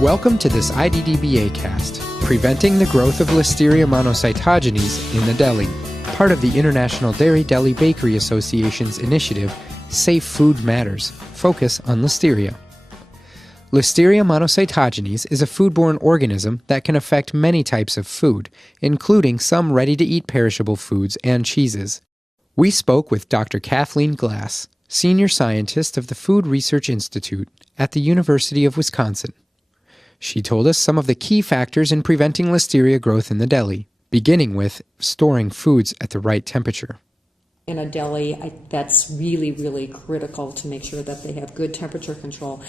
Welcome to this IDDBA cast, Preventing the Growth of Listeria Monocytogenes in the Deli, part of the International Dairy-Deli-Bakery Association's initiative, Safe Food Matters, focus on Listeria. Listeria monocytogenes is a foodborne organism that can affect many types of food, including some ready-to-eat perishable foods and cheeses. We spoke with Dr. Kathleen Glass, Senior Scientist of the Food Research Institute at the University of Wisconsin. She told us some of the key factors in preventing listeria growth in the deli, beginning with storing foods at the right temperature. In a deli, that's really, really critical to make sure that they have good temperature control.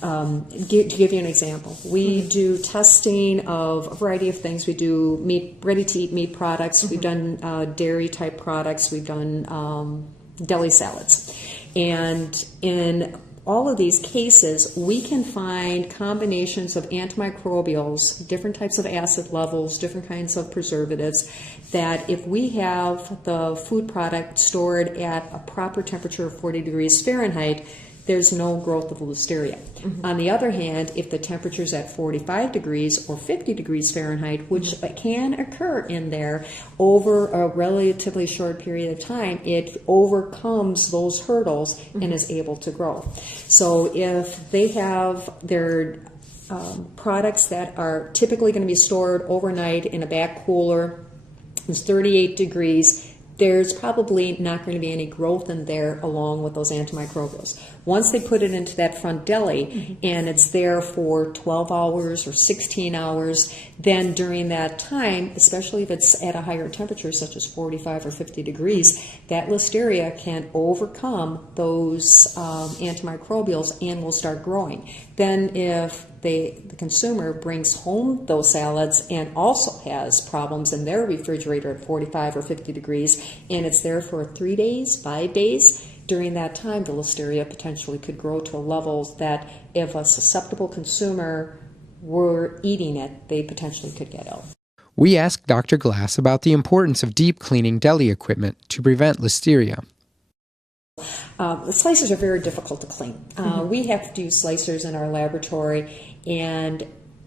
To give you an example, we do testing of a variety of things. We do ready-to-eat meat products. We've done dairy-type products. We've done deli salads. And in all of these cases, we can find combinations of antimicrobials, different types of acid levels, different kinds of preservatives, that if we have the food product stored at a proper temperature of 40 degrees Fahrenheit, there's no growth of listeria. On the other hand, if the temperature is at 45 degrees or 50 degrees Fahrenheit, which can occur in there over a relatively short period of time, it overcomes those hurdles and is able to grow. So if they have their products that are typically going to be stored overnight in a back cooler, it's 38 degrees, there's probably not going to be any growth in there along with those antimicrobials. Once they put it into that front deli and it's there for 12 hours or 16 hours, then during that time, especially if it's at a higher temperature such as 45 or 50 degrees, that listeria can overcome those antimicrobials and will start growing. Then if the consumer brings home those salads and also has problems in their refrigerator at 45 or 50 degrees, and it's there for 3 days, 5 days, during that time the listeria potentially could grow to levels that if a susceptible consumer were eating it, they potentially could get ill. We asked Dr. Glass about the importance of deep cleaning deli equipment to prevent listeria. The slicers are very difficult to clean. We have to use slicers in our laboratory, and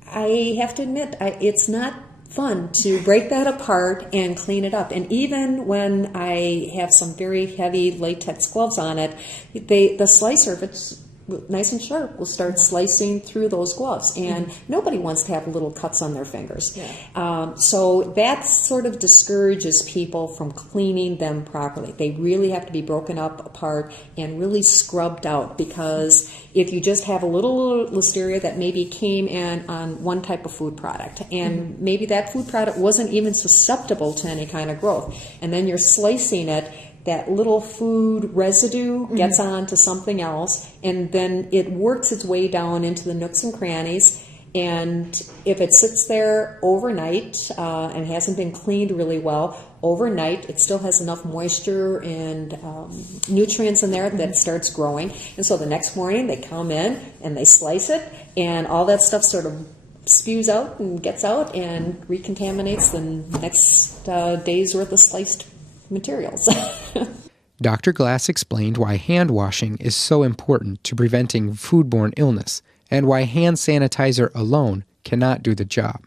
I have to admit, it's not fun to break that apart and clean it up. And even when I have some very heavy latex gloves on it, the slicer, if it's nice and sharp, will start slicing through those gloves, and nobody wants to have little cuts on their fingers. So that sort of discourages people from cleaning them properly. They really have to be broken up apart and really scrubbed out, because if you just have a little listeria that maybe came in on one type of food product, and maybe that food product wasn't even susceptible to any kind of growth, and then you're slicing it, that little food residue gets on to something else, and then it works its way down into the nooks and crannies. And if it sits there overnight and hasn't been cleaned really well, overnight it still has enough moisture and nutrients in there that it starts growing. And so the next morning they come in and they slice it, and all that stuff sort of spews out and gets out and recontaminates the next day's worth of sliced materials. Dr. Glass explained why hand washing is so important to preventing foodborne illness and why hand sanitizer alone cannot do the job.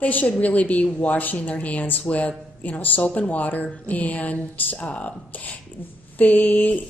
They should really be washing their hands with, soap and water, and they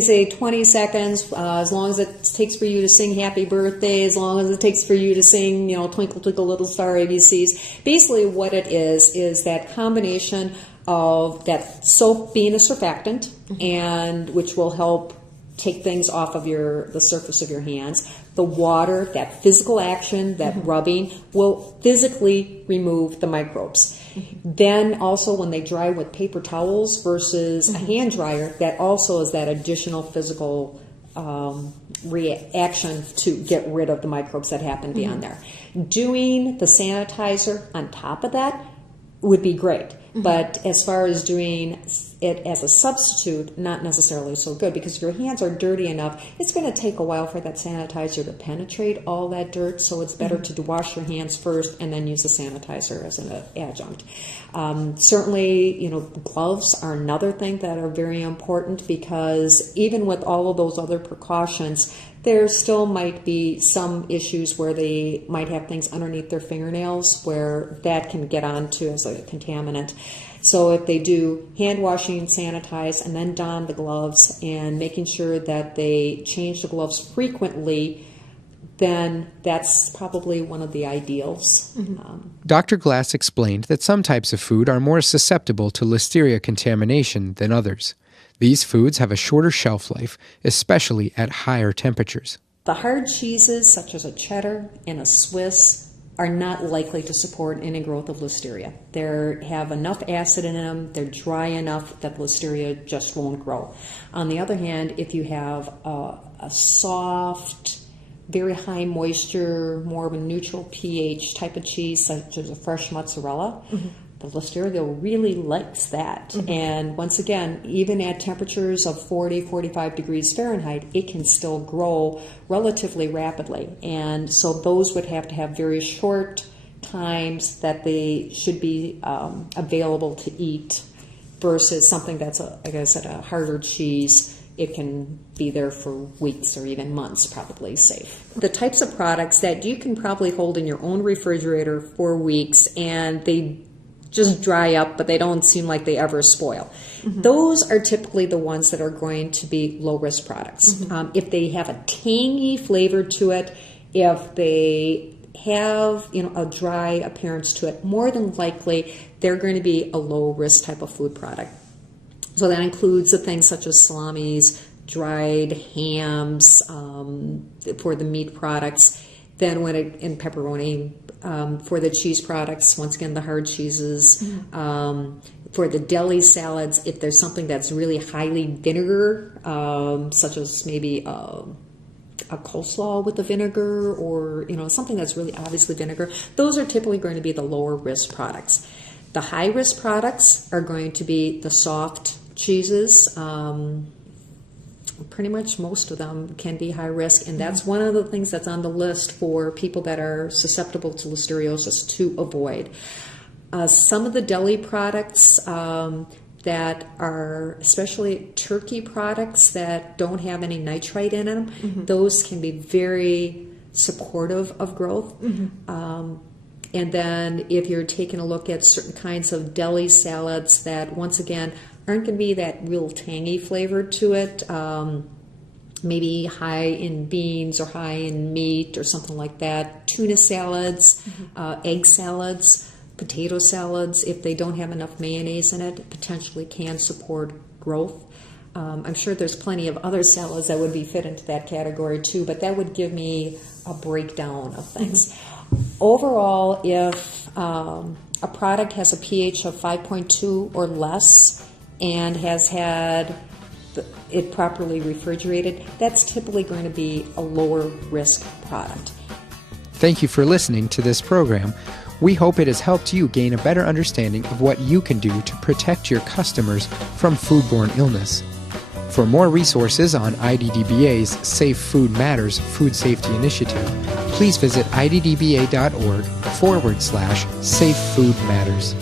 say 20 seconds, as long as it takes for you to sing Happy Birthday, as long as it takes for you to sing, Twinkle, Twinkle, Little Star, ABCs. Basically what it is that combination of that soap being a surfactant, and which will help take things off of the surface of your hands. The water, that physical action, that rubbing, will physically remove the microbes. Then also when they dry with paper towels versus a hand dryer, that also is that additional physical reaction to get rid of the microbes that happen to be on there. Doing the sanitizer on top of that would be great. But as far as doing it as a substitute, not necessarily so good, because if your hands are dirty enough, it's going to take a while for that sanitizer to penetrate all that dirt, so it's better to wash your hands first and then use the sanitizer as an adjunct. Certainly, gloves are another thing that are very important, because even with all of those other precautions, there still might be some issues where they might have things underneath their fingernails where that can get onto as a contaminant. So if they do hand washing, sanitize, and then don the gloves, and making sure that they change the gloves frequently, then that's probably one of the ideals. Dr. Glass explained that some types of food are more susceptible to Listeria contamination than others. These foods have a shorter shelf life, especially at higher temperatures. The hard cheeses, such as a cheddar and a Swiss, are not likely to support any growth of Listeria. They have enough acid in them, they're dry enough that Listeria just won't grow. On the other hand, if you have a soft, very high moisture, more of a neutral pH type of cheese, such as a fresh mozzarella, the Listeria really likes that. And once again, even at temperatures of 40, 45 degrees Fahrenheit, it can still grow relatively rapidly. And so those would have to have very short times that they should be available to eat, versus something that's, like I said, a harder cheese. It can be there for weeks or even months, probably safe. The types of products that you can probably hold in your own refrigerator for weeks and they just dry up, but they don't seem like they ever spoil. Those are typically the ones that are going to be low-risk products. If they have a tangy flavor to it, if they have a dry appearance to it, more than likely they're going to be a low-risk type of food product. So that includes the things such as salamis, dried hams, for the meat products. Then in pepperoni, for the cheese products, once again, the hard cheeses. For the deli salads, if there's something that's really highly vinegar, such as maybe a coleslaw with the vinegar, or something that's really obviously vinegar, those are typically going to be the lower risk products. The high risk products are going to be the soft cheeses. Pretty much most of them can be high risk, and that's one of the things that's on the list for people that are susceptible to listeriosis to avoid. Some of the deli products that are, especially turkey products that don't have any nitrite in them, those can be very supportive of growth. And then if you're taking a look at certain kinds of deli salads that, once again, aren't going to be that real tangy flavor to it, maybe high in beans or high in meat or something like that, tuna salads, egg salads, potato salads, if they don't have enough mayonnaise in it, potentially can support growth. I'm sure there's plenty of other salads that would be fit into that category too, but that would give me a breakdown of things. Overall, if a product has a pH of 5.2 or less and has had it properly refrigerated, that's typically going to be a lower risk product. Thank you for listening to this program. We hope it has helped you gain a better understanding of what you can do to protect your customers from foodborne illness. For more resources on IDDBA's Safe Food Matters Food Safety Initiative, please visit iddba.org/Safe Food Matters.